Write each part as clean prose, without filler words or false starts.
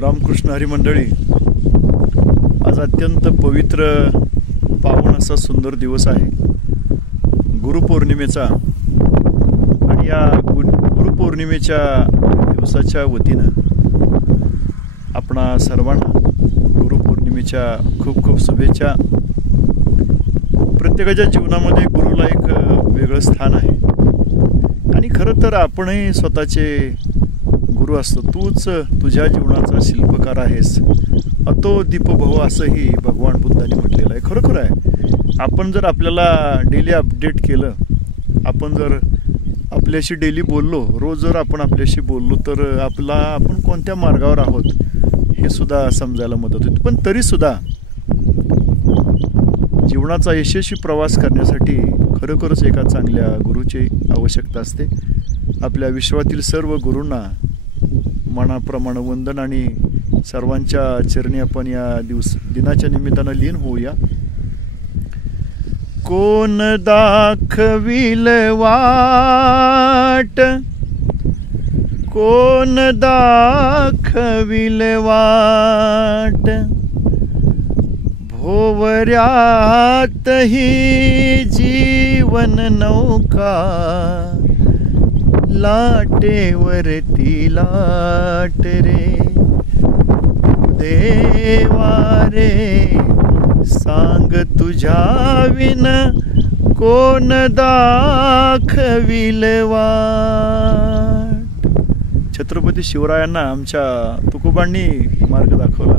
रामकृष्ण हरी मंडळी, आज अत्यंत पवित्र पावन असा सुंदर दिवस आहे गुरुपौर्णिमेचा। आणि या गुरुपौर्णिमेच्या दिवसाच्या वतीनं आपणा सर्वांना गुरुपौर्णिमेच्या खूप खूप शुभेच्छा। प्रत्येकाच्या जीवनामध्ये गुरुला एक वेगळं स्थान आहे आणि खरं तर आपणही स्वतःचे गुरु असतो। तूच तुझ्या जीवनाचा शिल्पकार आहेस, अतो दीपभव असंही भगवान बुद्धांनी म्हटलेलं आहे। खरोखर आहे, आपण जर आपल्याला डेली अपडेट केलं, आपण जर आपल्याशी डेली बोललो, रोज जर आपण आपल्याशी बोललो, तर आपण कोणत्या मार्गावर आहोत हे सुद्धा समजायला मदत होते। पण तरीसुद्धा जीवनाचा यशस्वी प्रवास करण्यासाठी खरोखरच एका चांगल्या गुरुची आवश्यकता असते। आपल्या विश्वातील सर्व गुरूंना मनाप्रमाणे वंदन आणि सर्वांच्या चरणी आपण या दिनाच्या निमित्तानं लीन होऊया। कोण दाखविल वाट, कोण दाखविल वाट, भोवऱ्यात ही जीवन नौका, लाटेवरती लाट रे देवा रे, सांग तुझ्या विन कोण दाखविल वाट। छत्रपती शिवरायांना आमच्या तुकोबांनी मार्ग दाखवला।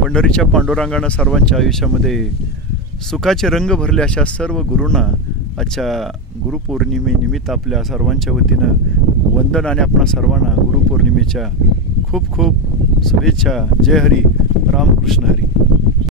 पंढरीच्या पांडुरंगानं सर्वांच्या आयुष्यामध्ये सुखाचे रंग भरले। अशा सर्व गुरूंना आजच्या गुरुपौर्णिमेनिमित्त आपल्या सर्वांच्या वतीनं वंदन आणि आपणा सर्वांना गुरुपौर्णिमेच्या खूप खूप शुभेच्छा। जय हरी, रामकृष्ण हरी।